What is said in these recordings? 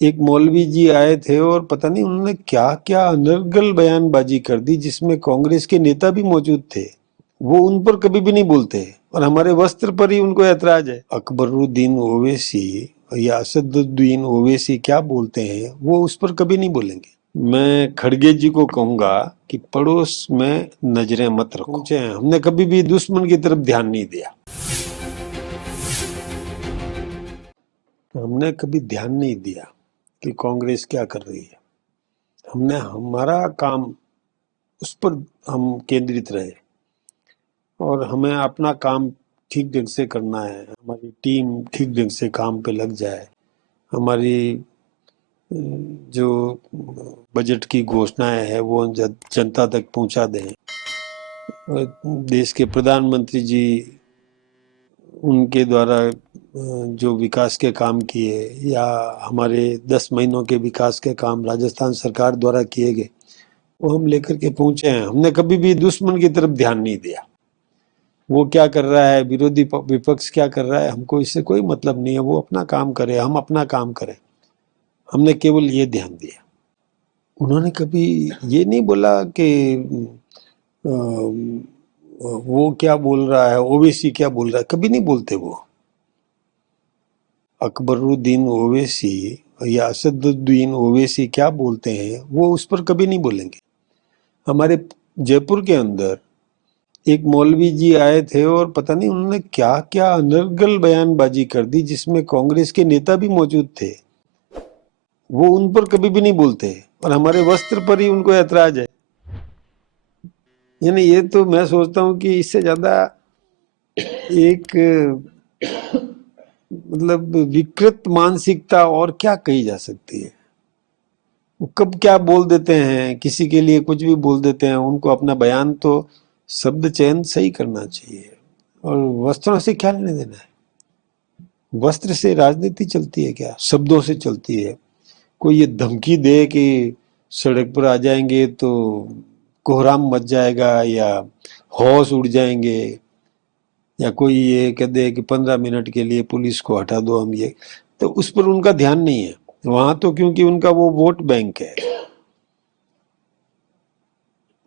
एक मौलवी जी आए थे और पता नहीं उन्होंने क्या क्या अनर्गल बयानबाजी कर दी, जिसमें कांग्रेस के नेता भी मौजूद थे। वो उन पर कभी भी नहीं बोलते और हमारे वस्त्र पर ही उनको ऐतराज है। अकबरुद्दीन ओवैसी या असदुद्दीन ओवैसी क्या बोलते हैं वो उस पर कभी नहीं बोलेंगे। मैं खड़गे जी को कहूंगा कि पड़ोस में नजरें मत रखो। हमने कभी भी दुश्मन की तरफ ध्यान नहीं दिया, हमने कभी ध्यान नहीं दिया कि कांग्रेस क्या कर रही है। हमने हमारा काम उस पर हम केंद्रित रहे और हमें अपना काम ठीक ढंग से करना है। हमारी टीम ठीक ढंग से काम पे लग जाए, हमारी जो बजट की घोषणाएं है वो जनता तक पहुंचा दें। देश के प्रधानमंत्री जी उनके द्वारा जो विकास के काम किए या हमारे 10 महीनों के विकास के काम राजस्थान सरकार द्वारा किए गए वो हम लेकर के पहुंचे हैं। हमने कभी भी दुश्मन की तरफ ध्यान नहीं दिया। वो क्या कर रहा है, विरोधी विपक्ष क्या कर रहा है, हमको इससे कोई मतलब नहीं है। वो अपना काम करे, हम अपना काम करें। हमने केवल ये ध्यान दिया। उन्होंने कभी ये नहीं बोला कि वो क्या बोल रहा है, ओवैसी क्या बोल रहा है, कभी नहीं बोलते वो। अकबरुद्दीन ओवैसी या असदुद्दीन ओवैसी क्या बोलते हैं वो उस पर कभी नहीं बोलेंगे। हमारे जयपुर के अंदर एक मौलवी जी आए थे और पता नहीं उन्होंने क्या क्या अनर्गल बयानबाजी कर दी, जिसमें कांग्रेस के नेता भी मौजूद थे। वो उन पर कभी भी नहीं बोलते और हमारे वस्त्र पर ही उनको ऐतराज है। यानी ये तो मैं सोचता हूँ कि इससे ज्यादा एक मतलब विकृत मानसिकता और क्या कही जा सकती है। वो कब क्या बोल देते हैं, किसी के लिए कुछ भी बोल देते हैं। उनको अपना बयान तो शब्द चयन सही करना चाहिए और वस्त्रों से क्या लेने देना है। वस्त्र से राजनीति चलती है क्या? शब्दों से चलती है। कोई ये धमकी दे कि सड़क पर आ जाएंगे तो कोहराम मच जाएगा या होश उड़ जाएंगे, या कोई ये कह दे कि 15 मिनट के लिए पुलिस को हटा दो हम, ये तो उस पर उनका ध्यान नहीं है वहां तो, क्योंकि उनका वो वोट बैंक है।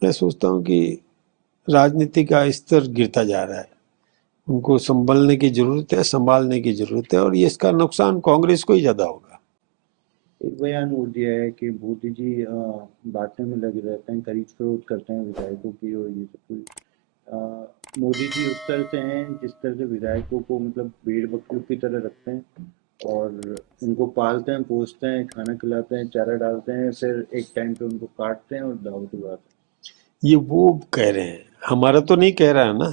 मैं सोचता हूँ कि राजनीति का स्तर गिरता जा रहा है। उनको संभलने की जरूरत है, संभालने की जरूरत है और ये इसका नुकसान कांग्रेस को ही ज्यादा होगा। एक बयान वो दिया है कि मोदी जी बातों में लगे रहते हैं, खरीद फरोख्त करते हैं विधायकों की और ये सब कुछ। मोदी जी उस तरह से हैं जिस तरह से विधायकों को मतलब भेड़ बकरियों की तरह रखते हैं और उनको पालते हैं, पोसते हैं, खाना खिलाते हैं, चारा डालते हैं, फिर एक टाइम पे उनको काटते हैं और दावत उड़ाते ये वो कह रहे हैं, हमारा तो नहीं कह रहा है ना।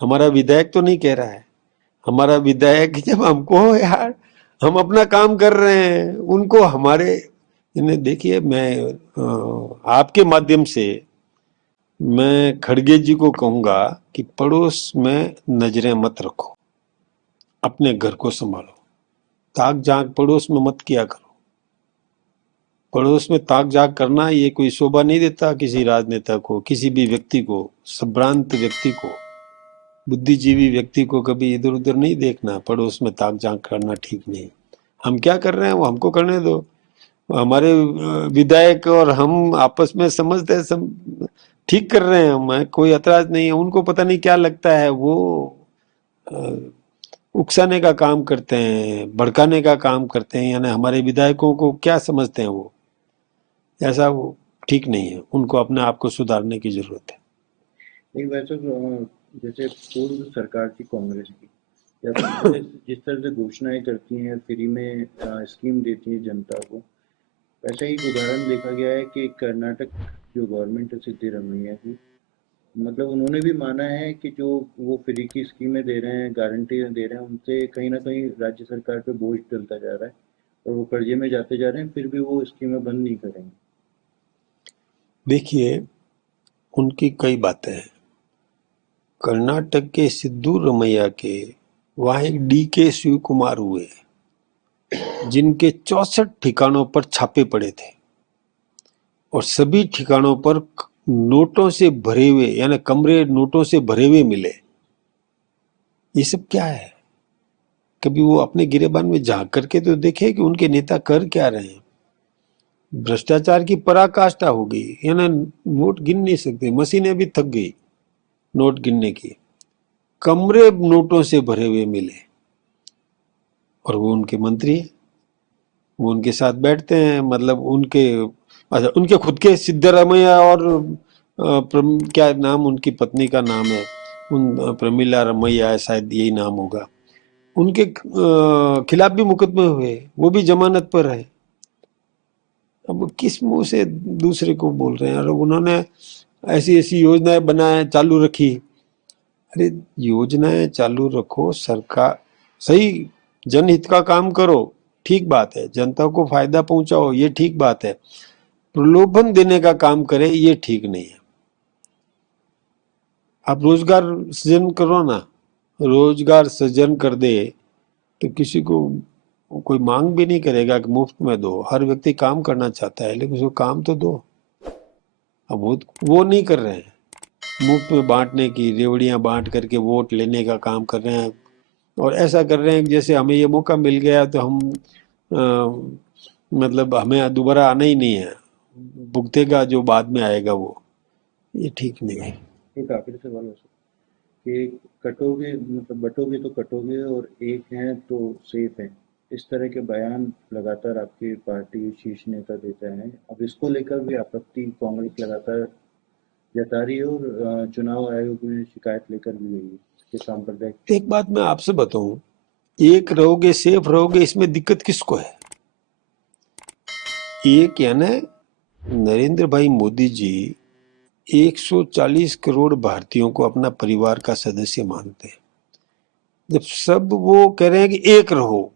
हमारा विधायक तो नहीं कह रहा है। हमारा विधायक जब हमको यार हम अपना काम कर रहे हैं, उनको हमारे इन्हें देखिए। मैं आपके माध्यम से मैं खड़गे जी को कहूंगा कि पड़ोस में नजरें मत रखो, अपने घर को संभालो। ताक झांक पड़ोस में मत किया करो। पड़ोस में ताक झांक करना ये कोई शोभा नहीं देता किसी राजनेता को, किसी भी व्यक्ति को, संभ्रांत व्यक्ति को, बुद्धिजीवी व्यक्ति को कभी इधर उधर नहीं देखना। पड़ोस में ताक झांक करना ठीक नहीं। हम क्या कर रहे हैं वो हमको करने दो। हमारे विधायक और हम आपस में समझते ठीक कर रहे हैं। हमें कोई एतराज नहीं है। उनको पता नहीं क्या लगता है, वो उकसाने का काम करते हैं, भड़काने का काम करते हैं। यानी हमारे विधायकों को क्या समझते हैं वो, ऐसा वो ठीक नहीं है। उनको अपने आप को सुधारने की जरूरत है। हैं। एक वैसे जैसे पूर्व सरकार थी कांग्रेस की, या कांग्रेस जिस तरह से घोषणाएं करती हैं, फ्री में स्कीम देती है जनता को, वैसे ही एक उदाहरण देखा गया है कि कर्नाटक जो गवर्नमेंट है सिद्धारमैया की, मतलब उन्होंने भी माना है कि जो वो फ्री की स्कीमें दे रहे हैं, गारंटियाँ दे रहे हैं, उनसे कहीं न कहीं राज्य सरकार पे बोझ डलता जा रहा है और वो कर्जे में जाते जा रहे हैं, फिर भी वो स्कीमें बंद नहीं करेंगे। देखिए, उनकी कई बातें हैं। कर्नाटक के सिद्धू-रमैया के वहां एक DK शिव कुमार हुए, जिनके 64 ठिकानों पर छापे पड़े थे और सभी ठिकानों पर नोटों से भरे हुए, यानी कमरे नोटों से भरे हुए मिले। ये सब क्या है? कभी वो अपने गिरेबान में झांक करके तो देखे कि उनके नेता कर क्या रहे हैं। भ्रष्टाचार की पराकाष्ठा हो गई, यानी नोट गिन नहीं सकते, मशीनें भी थक गई नोट गिनने की, कमरे नोटों से भरे हुए मिले, और वो उनके मंत्री हैं, वो उनके साथ बैठते हैं, मतलब उनके, अच्छा उनके खुद के सिद्धरामैया और क्या नाम उनकी पत्नी का नाम है, उन प्रमिला रमैया है शायद, यही नाम होगा, उनके खिलाफ भी मुकदमे हुए, वो भी जमानत पर है। अब किस मुंह से दूसरे को बोल रहे हैं, और उन्होंने ऐसी ऐसी योजनाएं बनाए चालू रखी। अरे योजनाएं चालू रखो, सरकार सही जनहित का काम करो, ठीक बात है, जनता को फायदा पहुंचाओ, ये ठीक बात है, प्रलोभन देने का काम करे ये ठीक नहीं है। आप रोजगार सृजन करो ना, रोजगार सृजन कर दे तो किसी को कोई मांग भी नहीं करेगा कि मुफ्त में दो, हर व्यक्ति काम करना चाहता है, लेकिन उसको काम तो दो। अब वो नहीं कर रहे हैं, मुफ्त में बांटने की, रेवड़ियां बांट करके वोट लेने का काम कर रहे हैं, और ऐसा कर रहे हैं कि जैसे हमें ये मौका मिल गया तो हम मतलब हमें दोबारा आना ही नहीं है, भुगतेगा जो बाद में आएगा वो, ये ठीक नहीं है। एक आखिरी सवाल हो सकता है कि कटोगे मतलब बटोगे तो कटोगे और एक हैं तो सेफ है, इस तरह के बयान लगातार आपकी पार्टी शीर्ष नेता देता है। अब इसको लेकर भी आपत्ति कांग्रेस लगातार जता रही है और चुनाव आयोग में शिकायत लेकर भी गई है कि सांप्रदायिक। एक बात मैं आपसे बताऊं, एक रहोगे सेफ रहोगे, इसमें दिक्कत किसको है? एक यानी नरेंद्र भाई मोदी जी 140 करोड़ भारतीयों को अपना परिवार का सदस्य मानते हैं। जब सब वो कह रहे हैं कि एक रहो,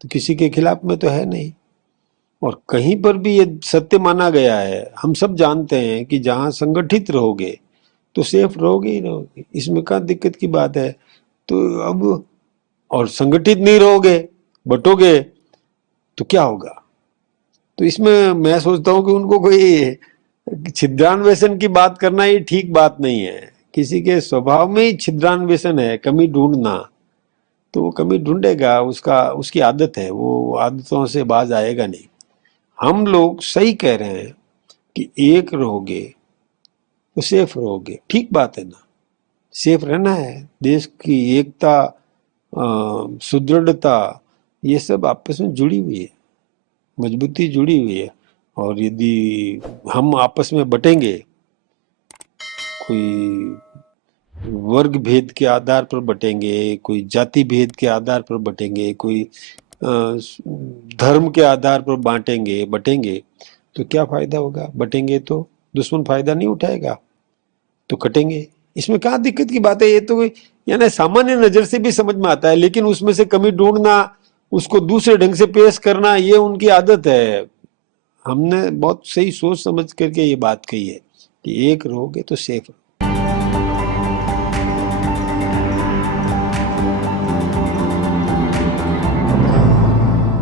तो किसी के खिलाफ में तो है नहीं, और कहीं पर भी ये सत्य माना गया है, हम सब जानते हैं कि जहां संगठित रहोगे तो सेफ रहोगे ही रहोगे, इसमें क्या दिक्कत की बात है? तो अब, और संगठित नहीं रहोगे, बटोगे, तो क्या होगा? तो इसमें मैं सोचता हूँ कि उनको कोई छिद्रान्वेषण की बात करना ये ठीक बात नहीं है। किसी के स्वभाव में ही छिद्रान्वेषण है, कमी ढूंढना, तो वो कमी ढूंढेगा, उसका उसकी आदत है, वो आदतों से बाज आएगा नहीं। हम लोग सही कह रहे हैं कि एक रहोगे तो सेफ रहोगे, ठीक बात है ना, सेफ रहना है, देश की एकता, सुदृढ़ता, ये सब आपस में जुड़ी हुई है, मजबूती जुड़ी हुई है। और यदि हम आपस में बटेंगे, कोई वर्ग भेद के आधार पर बटेंगे, कोई जाति भेद के आधार पर बटेंगे, कोई धर्म के आधार पर बांटेंगे बटेंगे, तो क्या फायदा होगा? बटेंगे तो दुश्मन फायदा नहीं उठाएगा, तो कटेंगे, इसमें क्या दिक्कत की बात है? ये तो यानी सामान्य नजर से भी समझ में आता है, लेकिन उसमें से कमी ढूंढना, उसको दूसरे ढंग से पेश करना, ये उनकी आदत है। हमने बहुत सही सोच समझ करके ये बात कही है कि एक रहोगे तो सेफ रहो।